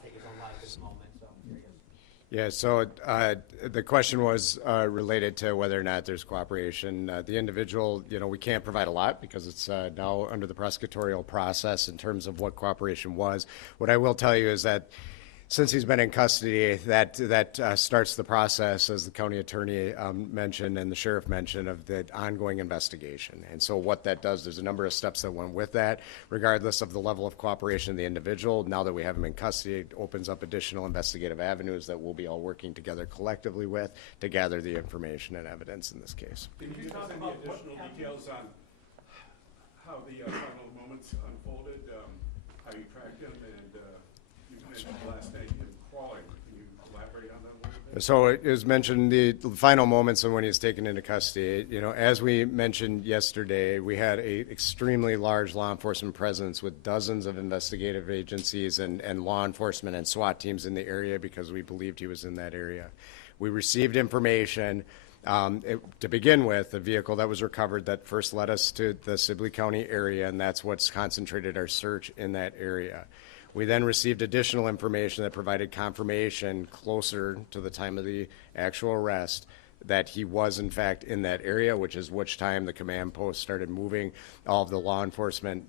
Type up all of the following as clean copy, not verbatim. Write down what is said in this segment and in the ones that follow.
not take his own life at this moment. So here he goes. Yeah, so the question was related to whether or not there's cooperation. The individual, we can't provide a lot because it's now under the prosecutorial process in terms of what cooperation was. What I will tell you is that since he's been in custody, that starts the process, as the county attorney mentioned and the sheriff mentioned, of the ongoing investigation. And so what that does, there's a number of steps that went with that, regardless of the level of cooperation of the individual. Now that we have him in custody, it opens up additional investigative avenues that we'll be all working together collectively with to gather the information and evidence in this case. Can you give us any additional details on how the final moments unfolded, how you tracked him, and you mentioned last night him crawling. Can you elaborate on that a little bit? So it was mentioned the final moments of when he was taken into custody. As we mentioned yesterday, we had a extremely large law enforcement presence with dozens of investigative agencies and law enforcement and SWAT teams in the area because we believed he was in that area. We received information to begin with, the vehicle that was recovered that first led us to the Sibley County area, and that's what's concentrated our search in that area. We then received additional information that provided confirmation closer to the time of the actual arrest that he was in fact in that area, which is which time the command post started moving all of the law enforcement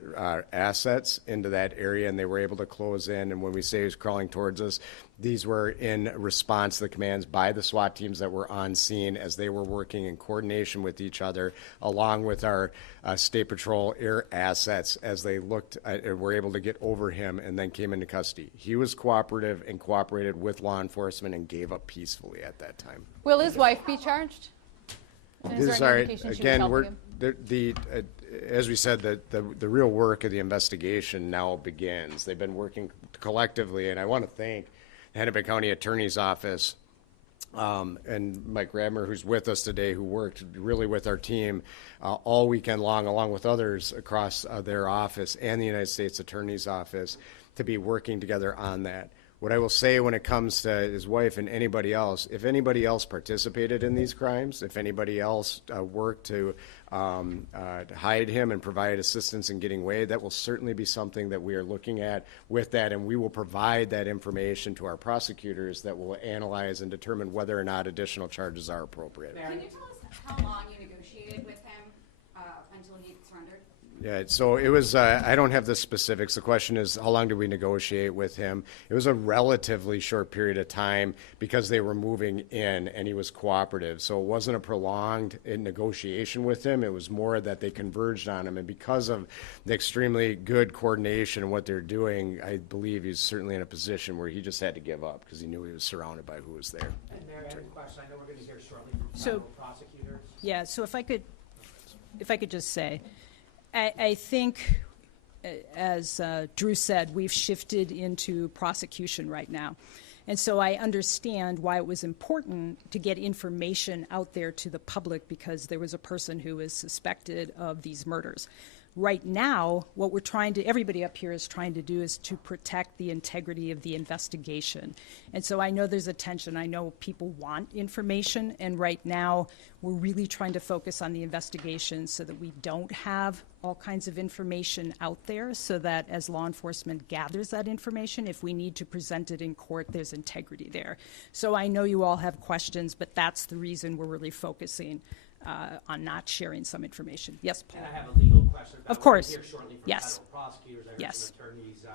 assets into that area, and they were able to close in. And when we say he was crawling towards us, these were in response to the commands by the SWAT teams that were on scene as they were working in coordination with each other, along with our State Patrol air assets as they looked and were able to get over him and then came into custody. He was cooperative and cooperated with law enforcement and gave up peacefully at that time. Will his wife be charged? And is there any indication she was helping him? As we said, the real work of the investigation now begins. They've been working collectively, and I want to thank the Hennepin County Attorney's Office and Mike Radmer, who's with us today, who worked really with our team all weekend long, along with others across their office and the United States Attorney's Office, to be working together on that. What I will say when it comes to his wife and anybody else, if anybody else participated in these crimes, if anybody else worked to hide him and provide assistance in getting away, that will certainly be something that we are looking at with that, and we will provide that information to our prosecutors that will analyze and determine whether or not additional charges are appropriate. Can you tell us how long you negotiated with him until he surrendered? Yeah, so it was, I don't have the specifics. The question is, how long did we negotiate with him? It was a relatively short period of time because they were moving in and he was cooperative. So it wasn't a prolonged negotiation with him. It was more that they converged on him. And because of the extremely good coordination and what they're doing, I believe he's certainly in a position where he just had to give up because he knew he was surrounded by who was there. And Mary, I have a question. I know we're going to hear shortly from federal prosecutors. Yeah, so if I could just say, I think, as Drew said, we've shifted into prosecution right now. And so I understand why it was important to get information out there to the public, because there was a person who was suspected of these murders. Right now, what everybody up here is trying to do is to protect the integrity of the investigation. And so I know there's a tension. I know people want information, and right now we're really trying to focus on the investigation so that we don't have all kinds of information out there, so that as law enforcement gathers that information, if we need to present it in court, there's integrity there. So I know you all have questions, but that's the reason we're really focusing on not sharing some information. Yes, Paul? And I have a legal question. Of course. Here shortly from Yes. federal prosecutors. I heard Yes. some attorneys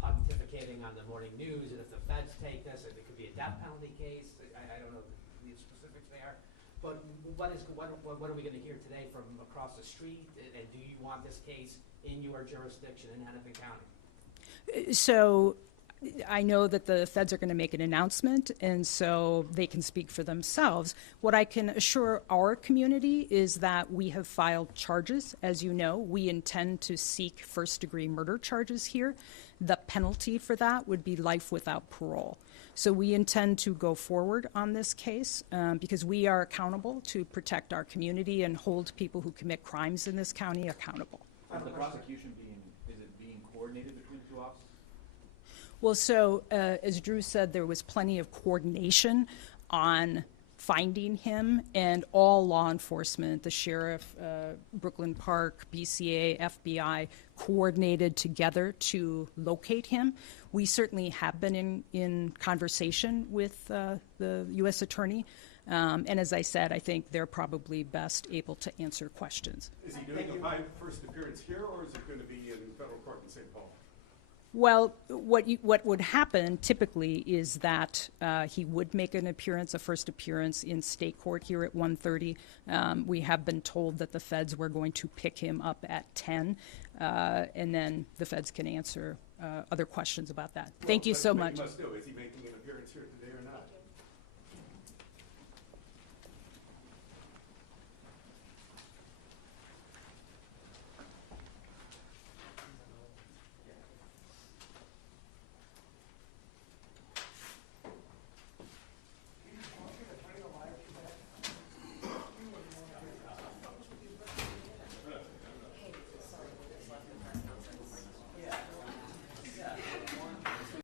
pontificating on the morning news, and if the feds take this, it could be a death penalty case. I don't know the specifics there. But what are we going to hear today from across the street? And do you want this case in your jurisdiction in Hennepin County? So I know that the feds are going to make an announcement, and so they can speak for themselves. What I can assure our community is that we have filed charges. As you know, we intend to seek first-degree murder charges here. The penalty for that would be life without parole. So we intend to go forward on this case because we are accountable to protect our community and hold people who commit crimes in this county accountable. The prosecution being coordinated between the two offices? Well, so as Drew said, there was plenty of coordination on finding him, and all law enforcement, the sheriff, Brooklyn Park, BCA, FBI, coordinated together to locate him. We certainly have been in conversation with the U.S. Attorney, and as I said, I think they're probably best able to answer questions. Is he doing a first appearance here, or is it going to be in federal court in St. Paul? Well, what would happen typically is that he would make a first appearance in state court here at 1:30. We have been told that the feds were going to pick him up at 10, and then the feds can answer other questions about that. Thank you so much. What he must do is he may